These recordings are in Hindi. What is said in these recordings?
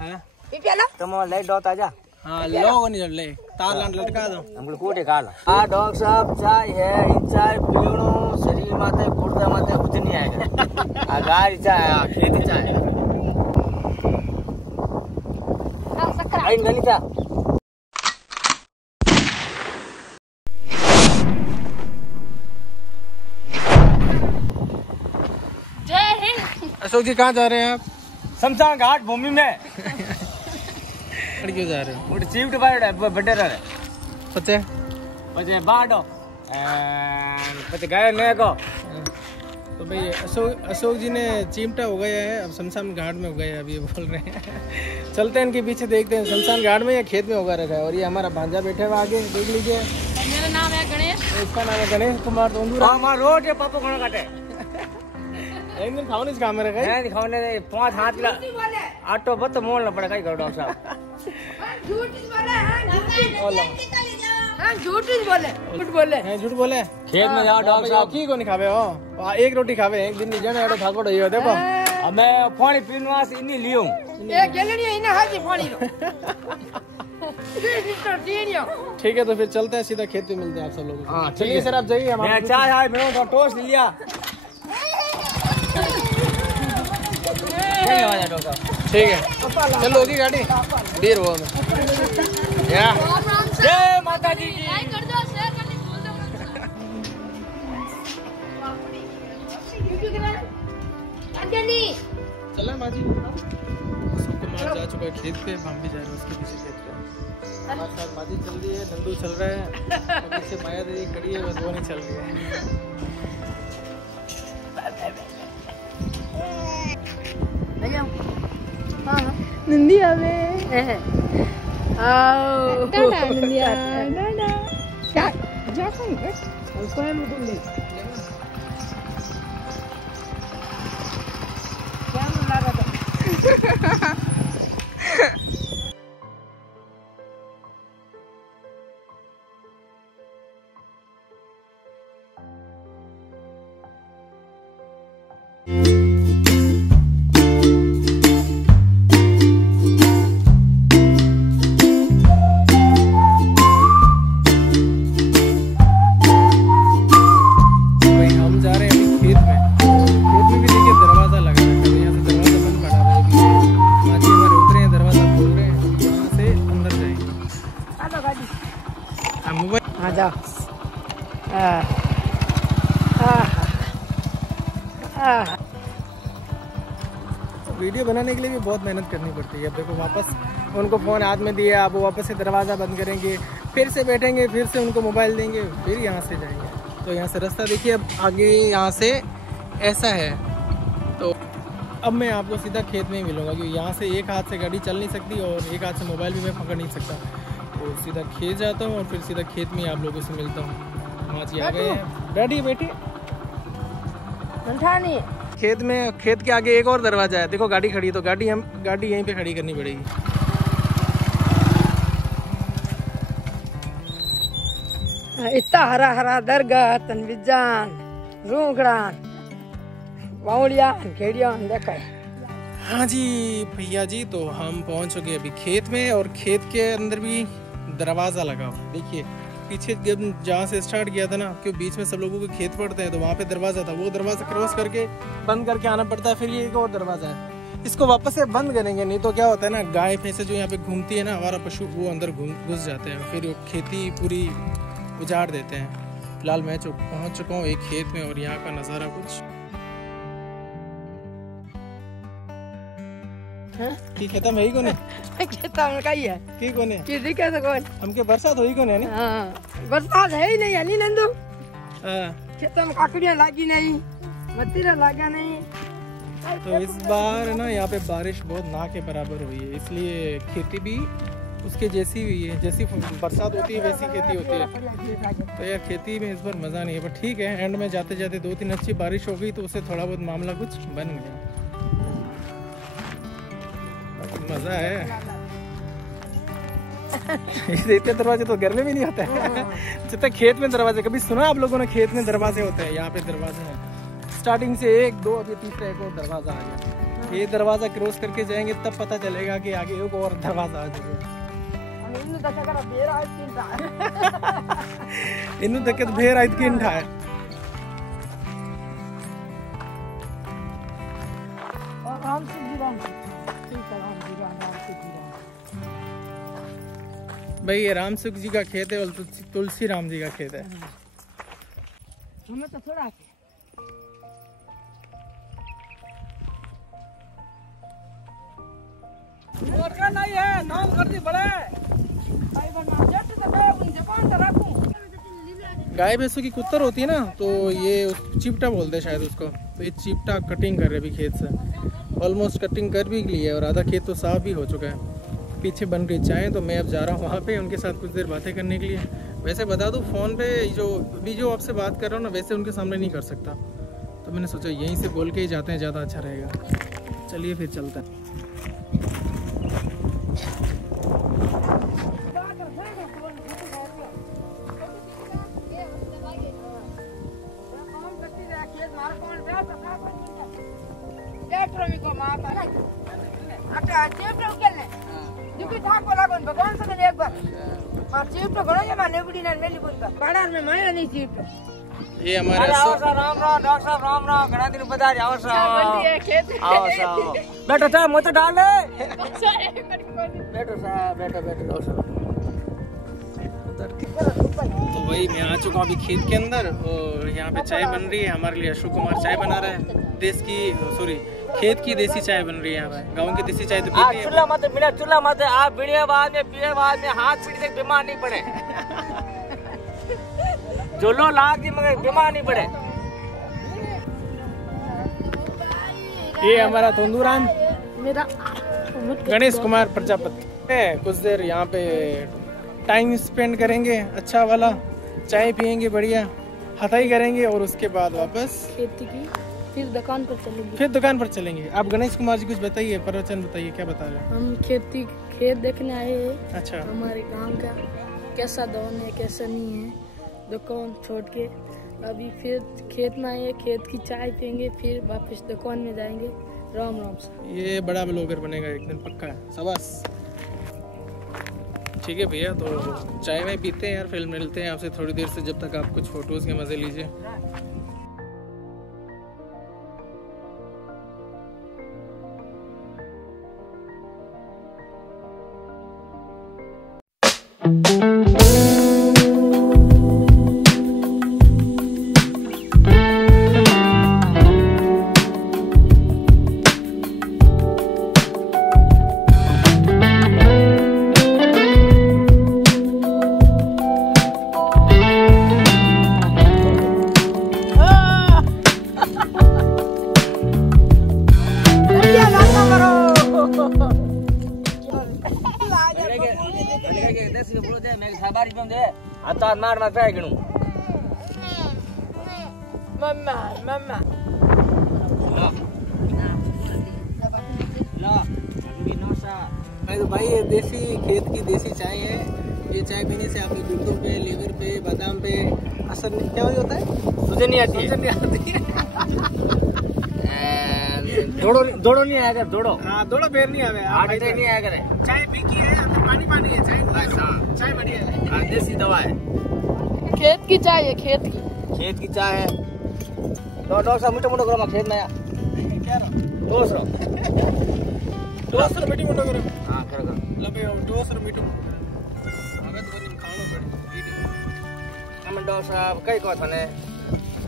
तुम लाइट डॉट आजा। हाँ लो नहीं ले तार लान लटका दो हमको कोटे काल। हाँ डॉक्टर साहब चाय है, चाय पीणो शरीर माते गुर्दा माते कुछ नहीं आएगा। गाय चाय खेती चाय आइन गनी था। अशोक जी कहाँ जा रहे हैं आप? शमशान घाट भूमि में। क्यों जा रहे हो? उठ शिफ्ट बाय बड़े रे पचे पचे बाडो पचे गए ने को। तो भाई अशोक जी ने चिमटा हो गया है, अब शमशान घाट में हो गया है, अभी ये बोल रहे हैं। चलते हैं इनके पीछे देखते हैं शमशान घाट में या खेत में होगा रखा है। और ये हमारा भांजा बैठे हुआ आगे देख लीजिए। मेरा नाम है गणेश। इसका नाम है गणेश कुमार तोंदूरा। हमारा रोड है पापा कौन काटे। एक दिन खाओ नहीं काम में रखा नहीं खाने 5 हाथ ला आटो बत मोलना पड़ेगा ही डॉक्टर साहब। झूठ बोले खेत में जाओ डॉक्टर साहब की को नहीं खावे हो, एक रोटी खावे एक दिन नहीं जाने एडो थाकोड़ हो देखो। अब मैं पानी पीनवा से इन्हीं लियो एक गैलरी है इना हाथी पानी रो। ठीक है तो फिर चलते हैं सीधा खेत पे मिलते हैं आप सब लोगों को। हाँ चलिए सर आप जाइए। मैं चाय हाय मैं तो टोस्ट लिया। ठीक है चलो होगी गाड़ी देर हुआ में। जय माता दी की। चला माजी कुमार जा चुका है खेत पे, हम भी जा रहे हैं उसके पीछे खेत पे। हमारे साथ माजी चल रही है, नंदू चल रहा है, पीछे माया देवी खड़ी है, बस वो नहीं चल रही है। नंदिया में आओ टाटा नंदिया टाटा क्या जाता है उसको है मुझे ले क्या लगा था। वीडियो बनाने के लिए भी बहुत मेहनत करनी पड़ती है। अब देखो वापस उनको फ़ोन हाथ में दिया, अब वो वापस से दरवाज़ा बंद करेंगे, फिर से बैठेंगे, फिर से उनको मोबाइल देंगे, फिर यहाँ से जाएंगे। तो यहाँ से रास्ता देखिए अब आगे यहाँ से ऐसा है। तो अब मैं आपको सीधा खेत में ही मिलूँगा क्योंकि यहाँ से एक हाथ से गाड़ी चल नहीं सकती और एक हाथ से मोबाइल भी मैं पकड़ नहीं सकता। तो सीधा खेत जाता हूँ और फिर सीधा खेत में ही आप लोगों से मिलता हूँ। माँ जी आ गए हैं, डैडी बेटी खेत में। खेत के आगे एक और दरवाजा है, देखो गाड़ी खड़ी, तो गाड़ी यहीं पे खड़ी करनी पड़ेगी। इतना हरा हरा दरगाह तनविजान रूखड़ान बाउलिया घेड़िया देखा है। हाँ जी भैया जी, तो हम पहुंच चुके अभी खेत में और खेत के अंदर भी दरवाजा लगा। देखिए पीछे जब जहाँ से स्टार्ट किया था ना, क्यों बीच में सब लोगों के खेत पड़ते हैं, तो वहाँ पे दरवाजा था, वो दरवाजा क्रॉस करके बंद करके आना पड़ता है। फिर ये एक और दरवाजा है, इसको वापस से बंद करेंगे, नहीं तो क्या होता है ना, गाय भैंसे जो यहाँ पे घूमती है ना, हमारा पशु, वो अंदर घुस जाते हैं, फिर खेती पूरी उजाड़ देते हैं। फिलहाल मैं पहुँच चुका हूँ एक खेत में और यहाँ का नज़ारा कुछ की खत्म है ही को नहीं खेतम का ही है की कोने की दिक्कत कौन हमके बरसात होई को नहीं। हां बरसात है ही नहीं है नी नंदू। हां खेतम काकड़ियां लागी नहीं, मतीरा लागा नहीं। तो इस बार ना यहाँ पे बारिश बहुत ना के बराबर हुई है, इसलिए खेती भी उसके जैसी हुई है, जैसी बरसात होती है वैसी खेती होती है। तो यार खेती में इस बार मज़ा नहीं है, पर ठीक है एंड में जाते जाते 2-3 अच्छी बारिश हो गई तो उससे थोड़ा बहुत मामला कुछ बन गया। मजा है। इतने दरवाजे तो घर में भी नहीं होते हैं। जितना खेत में दरवाजे, कभी सुना आप लोगों ने खेत में दरवाजे होते हैं? यहाँ पे दरवाजे हैं स्टार्टिंग से 1-2, अभी तीसरा एक और दरवाजा आ गया। ये दरवाजा क्रॉस करके जाएंगे तब पता चलेगा कि आगे एक और दरवाजा आ जाएगा। इन्नू तक भेर आयत की इंठा है। भाई ये राम सुख जी का खेत है और तुलसी राम जी का खेत है। हमें तो थोड़ा नहीं है, नाम कर दी बड़े भाई बना जट तो मैं उन जबान तो रखूं। गाय भैंसों की कुत्तर होती है ना, तो ये चिपटा बोलते हैं शायद उसको। तो ये चिपटा कटिंग कर रहे अभी खेत से, ऑलमोस्ट कटिंग कर भी ली है और आधा खेत तो साफ भी हो चुका है। पीछे बन रही चाय, तो मैं अब जा रहा हूँ वहाँ पे उनके साथ कुछ देर बातें करने के लिए। वैसे बता दूँ फ़ोन पे जो आपसे बात कर रहा हूँ ना, वैसे उनके सामने नहीं कर सकता, तो मैंने सोचा यहीं से बोल के ही जाते हैं, ज़्यादा अच्छा रहेगा। चलिए फिर चलते हैं। ये हमारे राम राम डॉक्टर साहब, राम राम। घना दिन पधारे। आओ साहब, आओ साहब, बैठो साहब, मुँह तो डाल दे। बैठो साहब, बैठो बैठो डॉक्टर साहब। तो वही मैं आ चुका हूँ अभी खेत के अंदर और यहाँ पे चाय बन रही है हमारे लिए। अशोक कुमार चाय बना रहा है, खेत की देसी चाय बन रही है। यहाँ पे गाँव की देसी चाय तो पीते हैं। चूल्हा मत बिना चूल्हा मत, आप बिड़िया बाद में पिए बाद में हाथ पीट से बीमार नहीं पड़े। जो लो लाग दी मगर बीमार नहीं पड़े। ये हमारा तंदूराम मेरा गणेश कुमार प्रजापति है। कुछ देर यहाँ पे टाइम स्पेंड करेंगे, अच्छा वाला चाय पियेंगे, बढ़िया हथाई करेंगे और उसके बाद वापस खेती की फिर दुकान पर चलेंगे। आप गणेश कुमार जी कुछ बताइए, प्रवचन बताइए, क्या बता रहे हैं? हम खेत देखने आए हैं। अच्छा, हमारे गांव का कैसा दौन है कैसा नहीं है, दुकान छोड़ के अभी फिर खेत में आए, खेत की चाय पियेंगे, फिर वापस दुकान में जाएंगे। राम राम से। ये बड़ा ब्लॉगर बनेगा एक दिन पक्का है, शाबाश। ठीक है भैया, तो चाय में पीते हैं यार, फिर मिलते हैं आपसे थोड़ी देर से, जब तक आप कुछ फोटोज के मजे लीजिए। मार मार ट्राई करूं। मम्मा मम्मा तो भाई ये देसी खेत की देसी चाय है। ये चाय पीने से आपकी गुर्दों पे, लीवर पे, बादाम पे असर क्या होता है? तुझे नहीं आती दौड़ो नहीं आया कर, दौड़ो। हाँ, दौड़ो बेर नहीं आवे, हार्ट अटैक नहीं आया करे। चाय पी की है, पानी पानी है चाय बढ़िया है, देसी दवा है। खेत की चाय है, खेत की चाय है। तो डॉक्टर साहब मीठा मोटो करो खेत में क्या दोस्त मीठी मोटो करो। हाँ करो लबे दोस्त मीठी हमें तो दिन खाना पड़े। हम डॉक्टर साहब कई को थने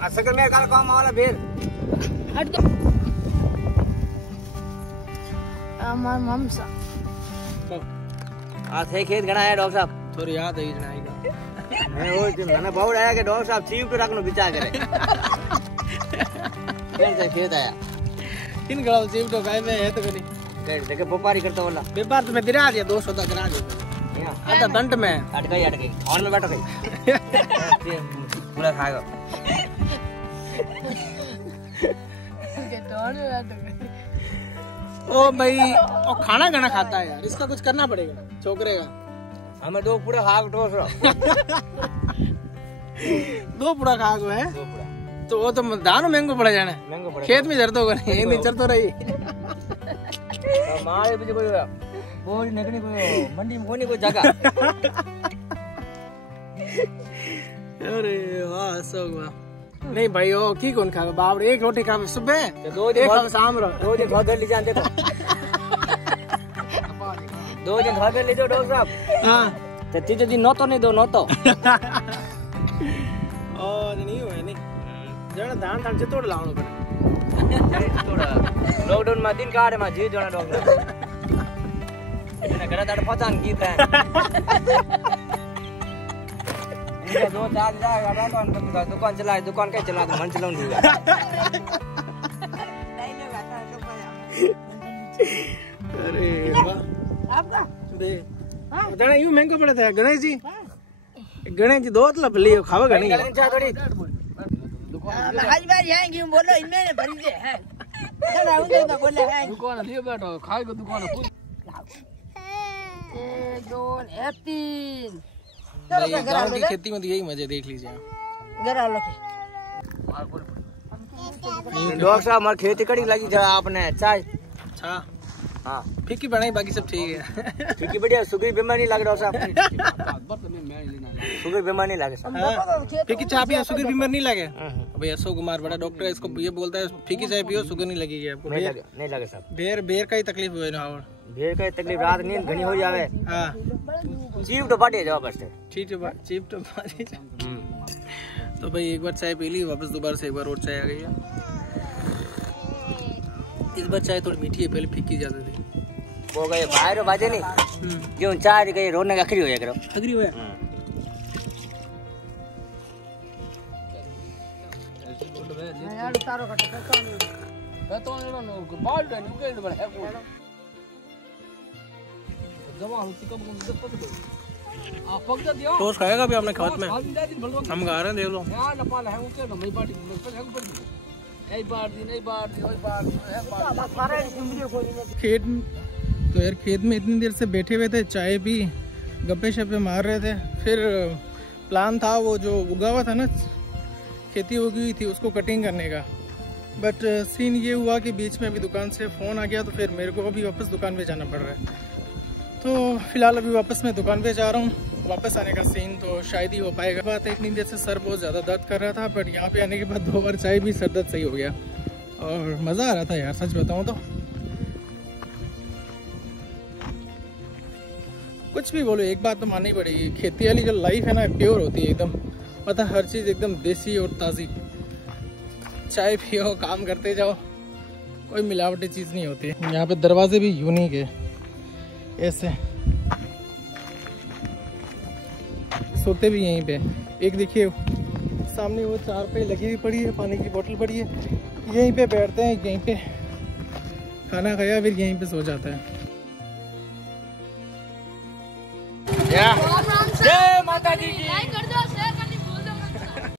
असकर में काल काम वाला बेर हट तो हमार ममसा आ थे खेत गणा है डॉक्टर साहब, थोड़ी याद है जनाएगा। मैं वो मैंने बहुत आया कि डॉक्टर साहब चीप तो रखनो बिचा करे। कौन सा खेत आया किन गड़ाओ चीप तो गाय में है तो नहीं कह देखे व्यापारी करता वाला व्यापार तो मैं दिरा दिया 200 तक करा दिया आधा दंड में अट गई और में बैठो गई पूरा खाएगा। ओ भाई ओ खाना गाना खाता है यार, इसका कुछ करना पड़ेगा छोकरे का। हमें दो पूरा खाग ठोस दो पूरा खाग है तो वो तो दानो महंगो पड़ जाना, महंगो पड़े खेत में जरतो नहीं चरतो रही। हमारे पीछे कोई बोरी निकली कोई मंडी में कोई जगह। अरे वाह अशोक वाह। नहीं भाई ओ की कौन खावे बाप रे, एक रोटी खावे सुबह दो दिन खावे शाम रो, 2 दिन घर ले जान देखो। 2 दिन घर ले जाओ डॉक्टर साहब। हां तो तीसरे दिन नौतो नहीं दो नौतो। ओ नहीं हुए नहीं जण दान दान से तोड़ लावणो पड़े। लॉकडाउन में दिन काढ़े में जी जोना डॉक्टर इने घरे दाड़ पहचान गीत है। इनका 2-4 जाएगा दुकान चलाए, दुकान के चला तो मन चलाऊं दूंगा। अरे वाह दे जणा यूं महंगो पड़े थे गणेश जी। गणेश जी 2 तलब लियो खावे गणी थोड़ी हर बार आएंगे बोलो इनमें भरी दे है चला उधर तो बोले है दुकान लियो बैठो खाएगा दुकान फुल 1 2 3 भाई गांव की खेती में तो यही मजे देख लीजिए घरा लो डॉक्टर साहब हमारी खेती कड़ी लगी जरा आपने चाय। अच्छा हाँ फीकी बनाई बाकी सब ठीक है। ठीक है बढ़िया। शुगर बीमार नहीं लग रहा साहब। शुगर बीमार नहीं लगे साहब। फीकी चाय पियो शुगर बीमार नहीं लगे। भाई अशोक कुमार बड़ा डॉक्टर है, इसको ये बोलता है फीकी चाय पियो शुगर नहीं लगेगी आपको। नहीं लगे साहब। बेर का ही तकलीफ हुआ ना और भेड़ का तकलीफ रात नींद घनी हो जावे। हां चीप तो बाटे जाओ बस से चीप तो तो भाई एक बार चाय पी ली, वापस दोबारा से एक बार और चाय आ गई है। इस बार चाय थोड़ी मीठी है, पहले फीकी ज्यादा थी। वो गए बाहर बाजे नहीं क्यों चाय गए रोने का आखिरी हो जाएगा। अग्री हुआ यार तारो कट तो बाल डन के बड़ा है को जमा होती कब आप पक दियो टोस्ट खाएगा भी आपने खेत में, हम खा रहे हैं देख लो। यार नेपाल है ऊंचे तो मैं पार्टी में है ऊपर ए बार दिन ए बार दिन ओए बार है सारे वीडियो कोई खेत तो यार खेत में इतनी देर से बैठे हुए थे, चाय पी, गप्पे शप्पे मार रहे थे। फिर प्लान था वो जो उगा हुआ था ना, खेती उगी हुई थी उसको कटिंग करने का। बट सीन ये हुआ कि बीच में अभी दुकान से फ़ोन आ गया, तो फिर मेरे को अभी वापस दुकान पे जाना पड़ रहा है। तो फिलहाल अभी वापस मैं दुकान पे जा रहा हूँ। वापस आने का सीन तो शायद ही हो पाएगा। बात है इतनी देर से सर बहुत ज़्यादा दर्द कर रहा था, बट यहाँ पे आने के बाद 2 बार चाय भी सर दर्द सही हो गया और मज़ा आ रहा था यार, सच बताऊँ तो। कुछ भी बोलो एक बात तो माननी पड़ेगी, खेती वाली जो लाइफ है ना प्योर होती है एकदम। पता हर चीज़ एकदम देसी और ताज़ी। चाय पियो, काम करते जाओ, कोई मिलावटी चीज़ नहीं होती। यहाँ पे दरवाजे भी यूनिक है ऐसे, सोते भी यहीं पे। एक देखिए सामने वो 4 पे लगी हुई पड़ी है, पानी की बोतल पड़ी है, यहीं पे बैठते हैं, यहीं पे खाना खाया फिर यहीं पे सो जाता है। जय माता दी की।